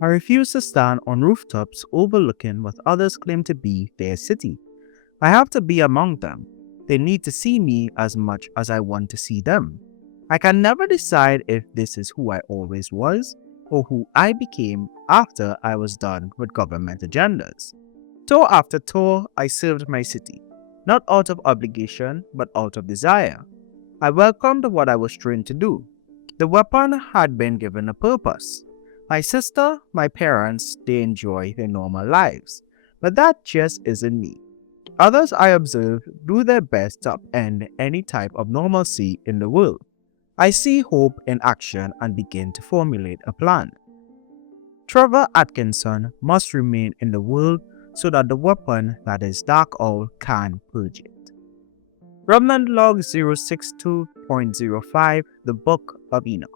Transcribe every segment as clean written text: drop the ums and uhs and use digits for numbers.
I refuse to stand on rooftops overlooking what others claim to be their city. I have to be among them. They need to see me as much as I want to see them. I can never decide if this is who I always was or who I became after I was done with government agendas. Tour after tour, I served my city, not out of obligation, but out of desire. I welcomed what I was trained to do. The weapon had been given a purpose. My sister, my parents, they enjoy their normal lives. But that just isn't me. Others I observe do their best to upend any type of normalcy in the world. I see hope in action and begin to formulate a plan. Trevor Atkinson must remain in the world so that the weapon that is Dark Owl can purge it. Remnant Log 062.05 The Book of Enoch.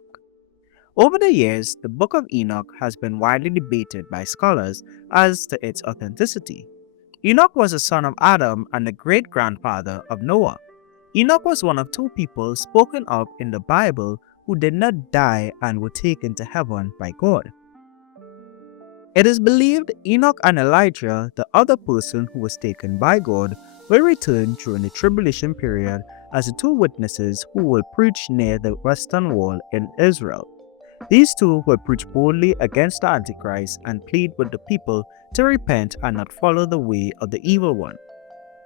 Over the years, the Book of Enoch has been widely debated by scholars as to its authenticity. Enoch was the son of Adam and the great-grandfather of Noah. Enoch was one of two people spoken of in the Bible who did not die and were taken to heaven by God. It is believed Enoch and Elijah, the other person who was taken by God, will return during the tribulation period as the two witnesses who will preach near the western wall in Israel. These two will preach boldly against the Antichrist and plead with the people to repent and not follow the way of the evil one.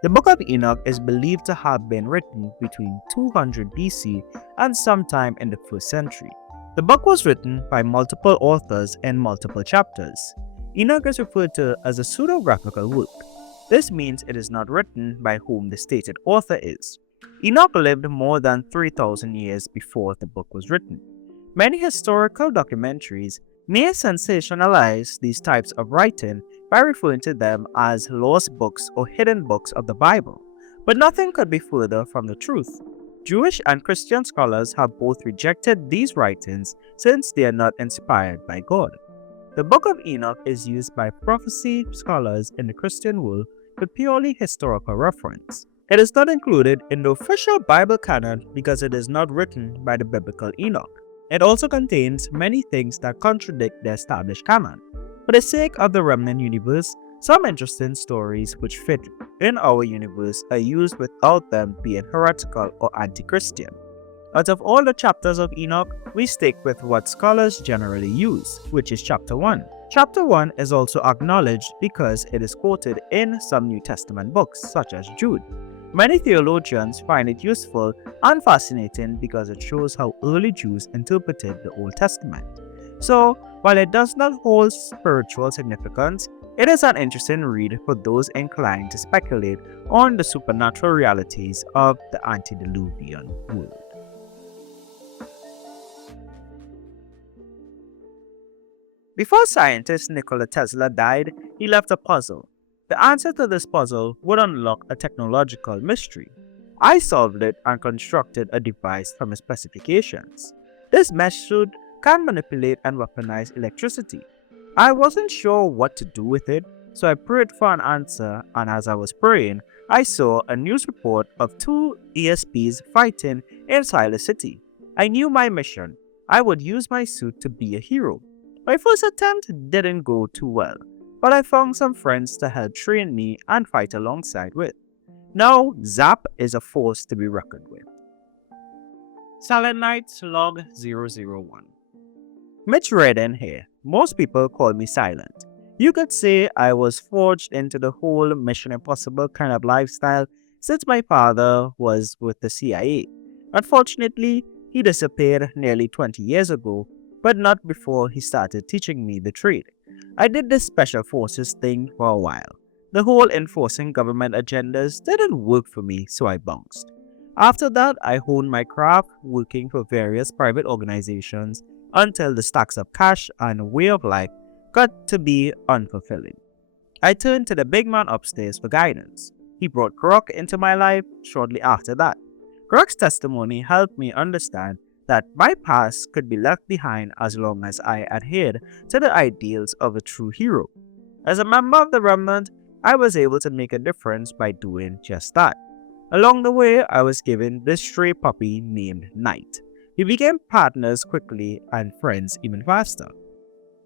The Book of Enoch is believed to have been written between 200 BC and sometime in the 1st century. The book was written by multiple authors in multiple chapters. Enoch is referred to as a pseudographical work. This means it is not written by whom the stated author is. Enoch lived more than 3,000 years before the book was written. Many historical documentaries may sensationalize these types of writing by referring to them as lost books or hidden books of the Bible, but nothing could be further from the truth. Jewish and Christian scholars have both rejected these writings since they are not inspired by God. The Book of Enoch is used by prophecy scholars in the Christian world for purely historical reference. It is not included in the official Bible canon because it is not written by the biblical Enoch. It also contains many things that contradict the established canon. For the sake of the Remnant universe, some interesting stories which fit in our universe are used without them being heretical or anti-Christian. Out of all the chapters of Enoch, we stick with what scholars generally use, which is chapter 1. Chapter 1 is also acknowledged because it is quoted in some New Testament books, such as Jude. Many theologians find it useful and fascinating because it shows how early Jews interpreted the Old Testament. So, while it does not hold spiritual significance, it is an interesting read for those inclined to speculate on the supernatural realities of the antediluvian world. Before scientist Nikola Tesla died, he left a puzzle. The answer to this puzzle would unlock a technological mystery. I solved it and constructed a device from his specifications. This mesh suit can manipulate and weaponize electricity. I wasn't sure what to do with it, so I prayed for an answer, and as I was praying, I saw a news report of two ESPs fighting inside the city. I knew my mission. I would use my suit to be a hero. My first attempt didn't go too well, but I found some friends to help train me and fight alongside with. Now, Zap is a force to be reckoned with. Silent Nights Log 001. Mitch Redden here. Most people call me Silent. You could say I was forged into the whole Mission Impossible kind of lifestyle since my father was with the CIA. Unfortunately, he disappeared nearly 20 years ago, but not before he started teaching me the trade. I did this special forces thing for a while. The whole enforcing government agendas didn't work for me, so I bounced. After that, I honed my craft working for various private organizations until the stacks of cash and way of life got to be unfulfilling. I turned to the big man upstairs for guidance. He brought Grok into my life shortly after that. Grok's testimony helped me understand that my past could be left behind as long as I adhered to the ideals of a true hero. As a member of the Remnant, I was able to make a difference by doing just that. Along the way, I was given this stray puppy named Knight. We became partners quickly and friends even faster.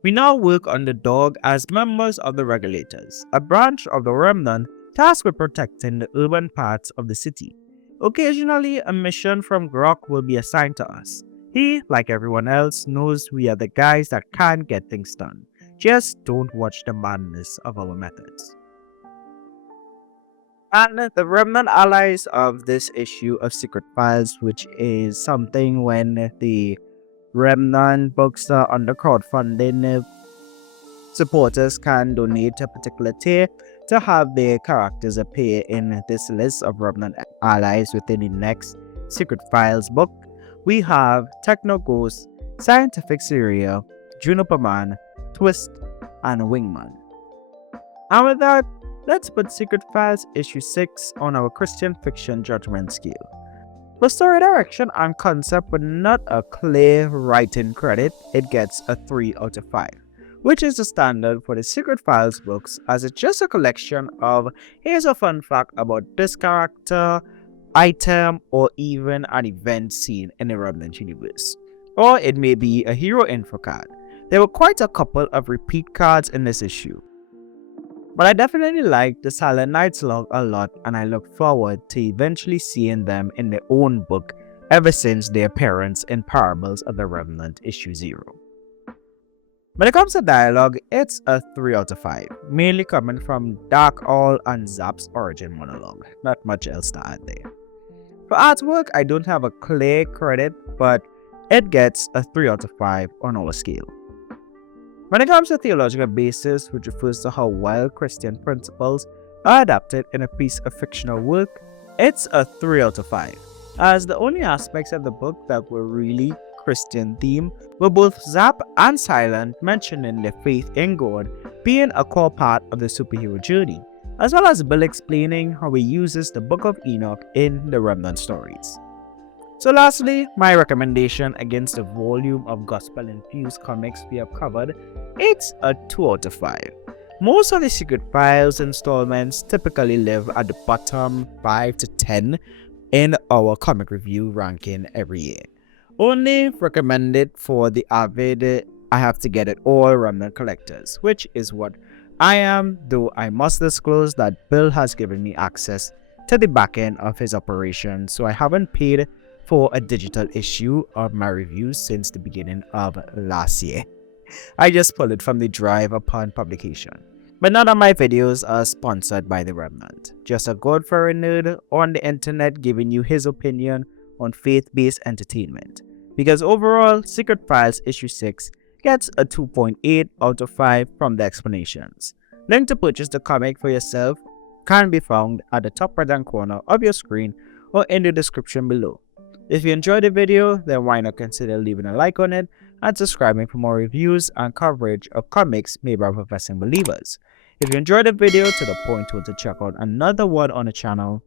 We now work on the dog as members of the Regulators, a branch of the Remnant tasked with protecting the urban parts of the city. Occasionally, a mission from Grok will be assigned to us. He, like everyone else, knows we are the guys that can get things done. Just don't watch the madness of our methods. And the Remnant allies of this issue of Secret Files, which is something when the Remnant books are under crowdfunding, supporters can donate a particular tier to have their characters appear in this list of Remnant allies within the next Secret Files book. We have Techno Ghost, Scientific Syria, Juniper Man, Twist, and Wingman. And with that, let's put Secret Files issue 6 on our Christian fiction judgment scale. For story direction and concept with not a clear writing credit, it gets a 3 out of 5, which is the standard for the Secret Files books, as it's just a collection of here's a fun fact about this character, item, or even an event seen in the Remnant universe. Or it may be a hero info card. There were quite a couple of repeat cards in this issue. But I definitely like the Silent Knights log a lot, and I look forward to eventually seeing them in their own book ever since their appearance in Parables of the Remnant issue 0. When it comes to dialogue, it's a 3 out of 5, mainly coming from Dark All and Zap's origin monologue. Not much else to add there. For artwork, I don't have a clear credit, but it gets a 3 out of 5 on our scale. When it comes to theological basis, which refers to how well Christian principles are adapted in a piece of fictional work, it's a 3 out of 5, as the only aspects of the book that were really Christian themed were both Zap and Silent mentioning their faith in God being a core part of the superhero journey, as well as Bill explaining how he uses the Book of Enoch in the Remnant stories. So lastly, my recommendation against the volume of gospel-infused comics we have covered, it's a 2 out of 5. Most of the Secret Files installments typically live at the bottom 5 to 10 in our comic review ranking every year. Only recommended for the avid, I have to get it all Remnant collectors, which is what I am, though I must disclose that Bill has given me access to the back end of his operation, so I haven't paid for a digital issue of my reviews since the beginning of last year. I just pulled it from the drive upon publication. But none of my videos are sponsored by the Remnant. Just a God-fearing nerd on the internet giving you his opinion on faith-based entertainment. Because overall, Secret Files issue 6 gets a 2.8 out of 5 from the Xplanations. Link to purchase the comic for yourself can be found at the top right hand corner of your screen or in the description below. If you enjoyed the video, then why not consider leaving a like on it and subscribing for more reviews and coverage of comics made by professing believers. If you enjoyed the video to the point you want to check out another one on the channel,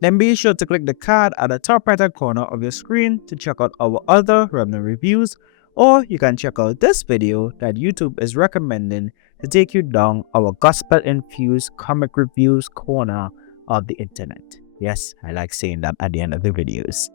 then be sure to click the card at the top right hand corner of your screen to check out our other Remnant reviews, or you can check out this video that YouTube is recommending to take you down our gospel-infused comic reviews corner of the internet. Yes, I like saying that at the end of the videos.